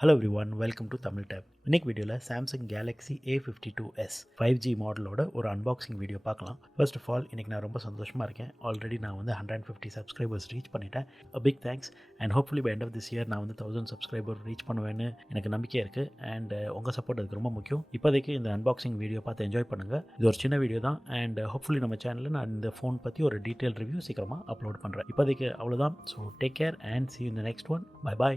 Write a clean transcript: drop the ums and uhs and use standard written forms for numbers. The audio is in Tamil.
Hello everyone, welcome to Tamil Tab. இன்னைக்கு வீடியோவில் சாம்சங் கேலக்ஸி A52s 5G மாடலோட ஒரு அன்பாக்சிங் வீடியோ பார்க்கலாம். ஃபர்ஸ்ட் ஆஃப் ஆல் இன்றைக்கி நான் ரொம்ப சந்தோஷமாக இருக்கேன். ஆல்ரெடி நான் 150 சப்ஸ்கிரைபர்ஸ் ரீச் பண்ணிட்டேன். Big thanks and hopefully by end of this year நான் 1000 சப்ஸ்கிரைபர் ரீச் பண்ணுவேன்னு எனக்கு நம்பிக்கை இருக்குது. அண்ட் உங்கள் சப்போர்ட் அதுக்கு ரொம்ப முக்கியம். இப்போதைக்கு இந்த அன்பாக்சிங் வீடியோ பார்த்து என்ஜாய் பண்ணுங்கள். இது ஒரு சின்ன வீடியோ தான் அண்ட் ஹோப்ஃபுல்லி நம்ம சேனலில் நான் இந்த ஃபோன் பற்றி ஒரு டீட்டெயில் ரிவ்யூ சீக்கிரமாக அப்லோட் பண்ணுறேன். இப்போதைக்கு அவ்வளோதான். So take care and see you in the next one. Bye bye.